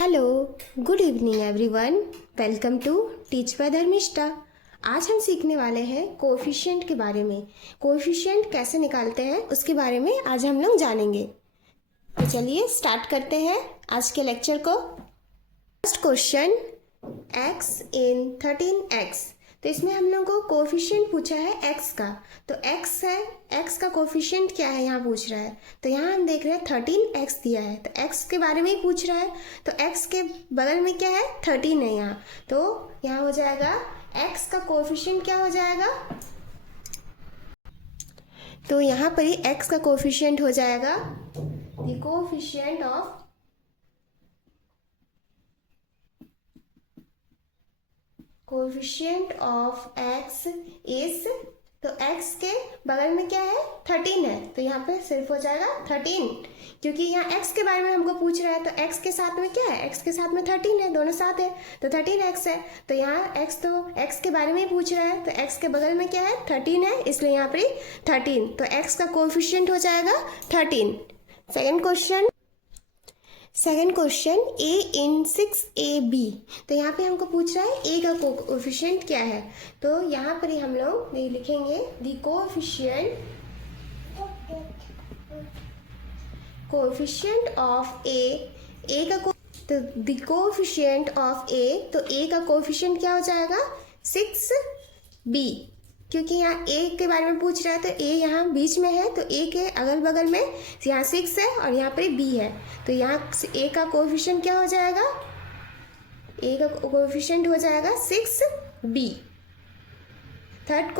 Hello, good evening everyone. Welcome to teach by Dharmishtha. आज हम सीखने वाले हैं कोएफिशिएंट के बारे में। कोएफिशिएंट कैसे निकालते हैं उसके बारे में आज हम लोग जानेंगे। तो चलिए स्टार्ट करते हैं आज के लेक्चर को। फर्स्ट क्वेश्चन, x इन 13x। तो इसमें हम लोग को कोएफिशिएंट पूछा है x का। तो x है, x का कोएफिशिएंट क्या है यहाँ पूछ रहा है। तो यहाँ हम देख रहे हैं 13x दिया है, तो x के बारे में ही पूछ रहा है। तो x के बगल में क्या है, 13 है यहाँ। तो यहाँ हो जाएगा x का कोएफिशिएंट क्या हो जाएगा, तो यहाँ पर ही x का कोएफिशिएंट हो जाएगा the coefficient of x is, तो x के बगल में क्या है, 13 है। तो यहाँ पे सिर्फ हो जाएगा 13, क्योंकि यहाँ x के बारे में हमको पूछ रहा है। तो x के साथ में क्या है, x के साथ में 13 है, दोनों साथ है तो 13x है। तो यहाँ x, तो x के बारे में ही पूछ रहा है, तो x के बगल में क्या है, 13 है, इसलिए यहाँ पर 13। तो x का कोएफिशिएंट हो जाएगा 13। Second question, a in 6ab। तो यहाँ पे हमको पूछ रहा है a का कोएफिशिएंट क्या है। तो यहाँ पर ही हम लोग लिखेंगे द कोएफिशिएंट ऑफ a का तो द कोएफिशिएंट ऑफ a, तो a का कोएफिशिएंट क्या हो जाएगा, 6b, क्योंकि यहाँ a के बारे में पूछ रहा है। तो a यहाँ बीच में है, तो a के अगल बगल में यहाँ 6 है और यहाँ पर b है। तो यहाँ a का कोएफिशिएंट क्या हो जाएगा, a का कोएफिशिएंट हो जाएगा 6b। थर्ड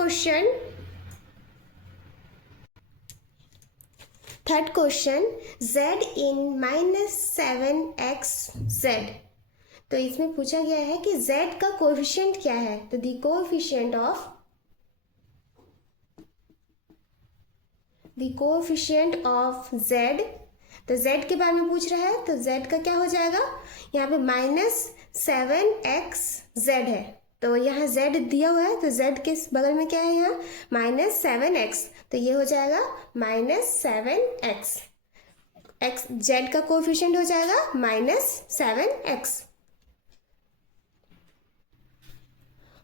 क्वेश्चन, z इन -7xz। तो इसमें पूछा गया है कि z का कोएफिशिएंट क्या है। तो द कोएफिशिएंट ऑफ z, तो z के बारे में पूछ रहा है। तो z का क्या हो जाएगा, यहाँ पे -7xz है। तो यहाँ z दिया हुआ है, तो z के बगल में क्या है, यहाँ -7x, तो ये हो जाएगा -7x। z का कोएफिशिएंट हो जाएगा -7x।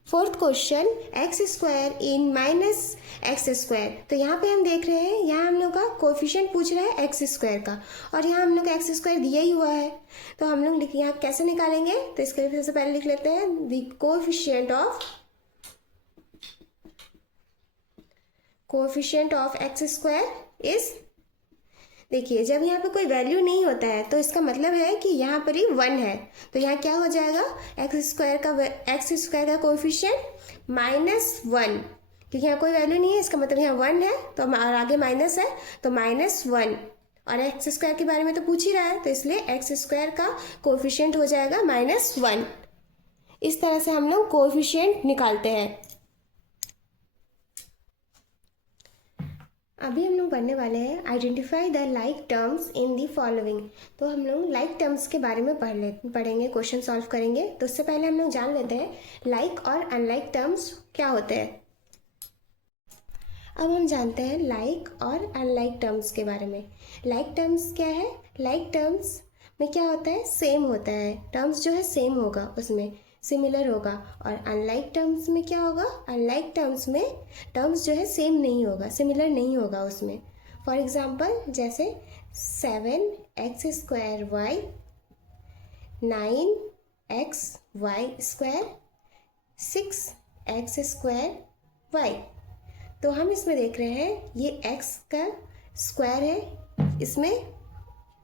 फोर्थ क्वेश्चन, x² इन -x²। तो यहाँ पे हम देख रहे हैं, यहाँ हम लोग का कोएफिशिएंट पूछ रहा है x² का, और यहाँ हम लोग का x² दिया ही हुआ है। तो हम लोग यहाँ कैसे निकालेंगे, तो इसके लिए सबसे पहले लिख लेते हैं the coefficient of x² is, देखिए जब यहाँ पे कोई वैल्यू नहीं होता है तो इसका मतलब है कि यहाँ पर ही 1 है। तो यहाँ क्या हो जाएगा, x² का कोएफिशिएंट -1, क्योंकि यहाँ कोई वैल्यू नहीं है, इसका मतलब यहाँ 1 है, तो और आगे माइनस है तो -1, और x² के बारे में तो पूछ ही रहा है, तो इसलिए x² का कोएफिशिएंट हो जाएगा -1। इस तरह से हम लोग कोएफिशिएंट निकालते हैं। अभी हम लोग पढ़ने वाले हैं identify the like terms in the following. तो हम लोग लाइक टर्म्स के बारे में पढ़ेंगे, क्वेश्चन सॉल्व करेंगे। तो उससे पहले हम लोग जान लेते हैं लाइक और अनलाइक टर्म्स क्या होते हैं। अब हम जानते हैं लाइक और अनलाइक टर्म्स के बारे में। लाइक टर्म्स क्या है, लाइक टर्म्स में क्या होता है, सेम होता है, टर्म्स जो है सेम होगा, उसमें सिमिलर होगा। और अनलाइक टर्म्स में क्या होगा, अनलाइक टर्म्स में टर्म्स जो है सेम नहीं होगा, सिमिलर नहीं होगा उसमें। फॉर एग्जांपल जैसे 7x² y, 9xy², 6x² y। तो हम इसमें देख रहे हैं ये x का स्क्वायर है इसमें,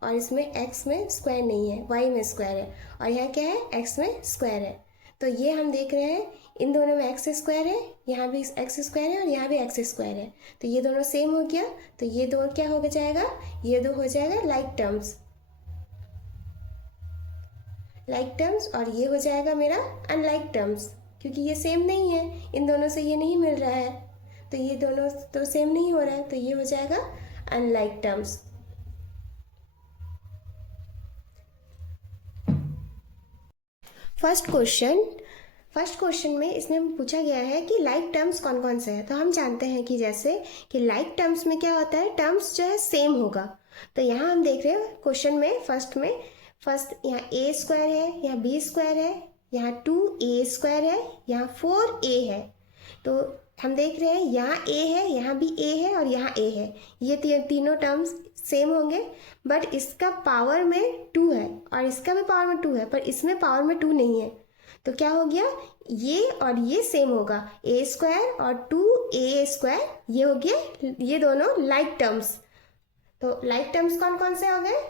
और इसमें x में स्क्वायर नहीं है, y में स्क्वायर है, और यहाँ क्या है, x में स्क्वायर है। तो ये हम देख रहे हैं इन दोनों में x² है, यहाँ भी x² है और यहाँ भी x² है। तो ये दोनों सेम हो गया, तो ये दो क्या हो जाएगा, ये दो हो जाएगा लाइक टर्म्स, और ये हो जाएगा मेरा अनलाइक टर्म्स, क्योंकि ये सेम नहीं है, इन दोनों से ये नहीं मिल रहा है, तो ये दोनों तो सेम नहीं हो रहा है, तो ये हो जाएगा अनलाइक टर्म्स। फर्स्ट क्वेश्चन में इसमें पूछा गया है कि लाइक टर्म्स कौन कौन से हैं। तो हम जानते हैं कि जैसे कि लाइक टर्म्स में क्या होता है, टर्म्स जो है सेम होगा। तो यहाँ हम देख रहे हैं क्वेश्चन में फर्स्ट में फर्स्ट यहाँ ए स्क्वायर है, यहाँ बी स्क्वायर है, यहाँ 2a स्क्वायर है, यहाँ 4a है। तो हम देख रहे हैं यहाँ a है, यहाँ भी a है और यहाँ a है। ये तीनों टर्म्स सेम होंगे, बट इसका पावर में 2 है और इसका भी पावर में 2 है, पर इसमें पावर में 2 नहीं है। तो क्या हो गया, ये और ये सेम होगा, a स्क्वायर और 2a स्क्वायर, ये हो गया ये दोनों लाइक टर्म्स। तो लाइक टर्म्स कौन कौन से हो गए,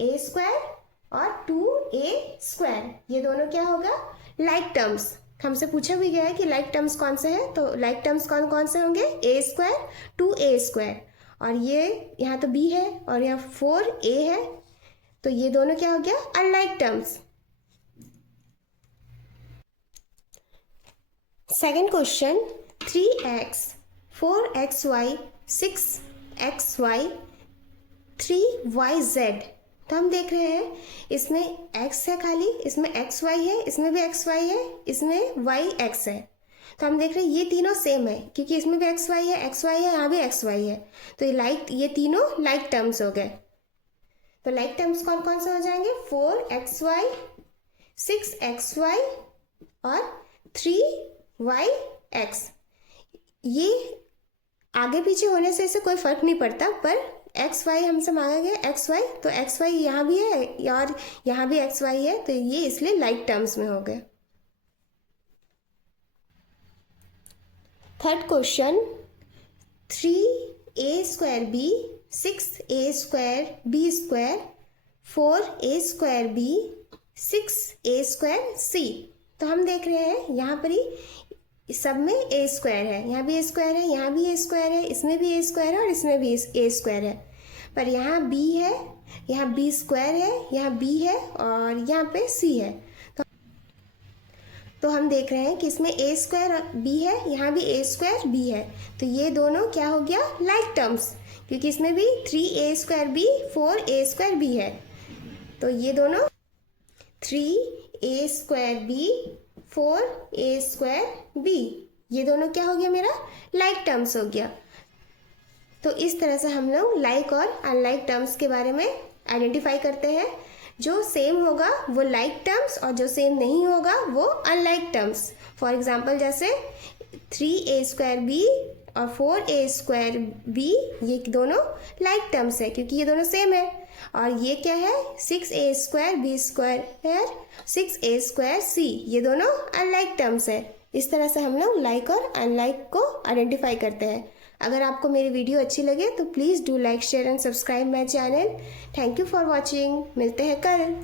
a स्क्वायर और 2a स्क्वायर, ये दोनों क्या होगा, लाइक टर्म्स। हमसे पूछा भी गया है कि लाइक टर्म्स कौन से हैं, तो लाइक टर्म्स कौन कौन से होंगे, a स्क्वायर 2a स्क्वायर, और ये यहाँ तो b है और यहाँ 4a है, तो ये दोनों क्या हो गया, unlike terms. Second question, 3x 4xy 6xy 3yz। तो हम देख रहे हैं इसमें x है खाली, इसमें xy है, इसमें भी xy है, इसमें yx है। तो हम देख रहे हैं ये तीनों सेम है, क्योंकि इसमें भी xy है, यहाँ भी xy है। तो ये तीनों लाइक टर्म्स हो गए। तो लाइक टर्म्स कौन कौन से हो जाएंगे, 4xy 6xy और 3yx। ये आगे पीछे होने से इसे कोई फर्क नहीं पड़ता, पर एक्स वाई हमसे मांगा गया एक्स वाई, तो एक्स वाई यहाँ भी है और यहाँ भी एक्स वाई है, तो ये इसलिए लाइक टर्म्स में हो गए। Third question, 3a square B 6a square B square 4a square B 6a square C. तो हम देख रहे हैं यहाँ पर ही सब में a स्क्वायर है, यहाँ भी a स्क्वायर है, यहाँ भी a स्क्वायर है, इसमें भी a स्क्वायर है और इसमें भी a स्क्वायर है, पर यहाँ b है, यहाँ b स्क्वायर है, यहाँ b है और यहाँ पे c है। तो हम देख रहे हैं कि इसमें a स्क्वायर b है, यहाँ भी a स्क्वायर b है, तो ये दोनों क्या हो गया, लाइक टर्म्स, क्योंकि इसमें भी 3a square b 4a square b है। तो ये दोनों 3a square b 4a square b, ये दोनों क्या हो गया, मेरा लाइक टर्म्स हो गया। तो इस तरह से हम लोग लाइक और अनलाइक टर्म्स के बारे में आइडेंटिफाई करते हैं। जो सेम होगा वो लाइक टर्म्स और जो सेम नहीं होगा वो अनलाइक टर्म्स। फॉर एग्जांपल जैसे 3a स्क्वायर b और 4a स्क्वायर b, ये दोनों लाइक टर्म्स है क्योंकि ये दोनों सेम है। और ये क्या है, 6a square b square 6a square c, ये दोनों अनलाइक टर्म्स है। इस तरह से हम लोग लाइक और अनलाइक को आइडेंटिफाई करते हैं। अगर आपको मेरी वीडियो अच्छी लगे तो please do like share and subscribe my channel. Thank you for watching. मिलते हैं कल।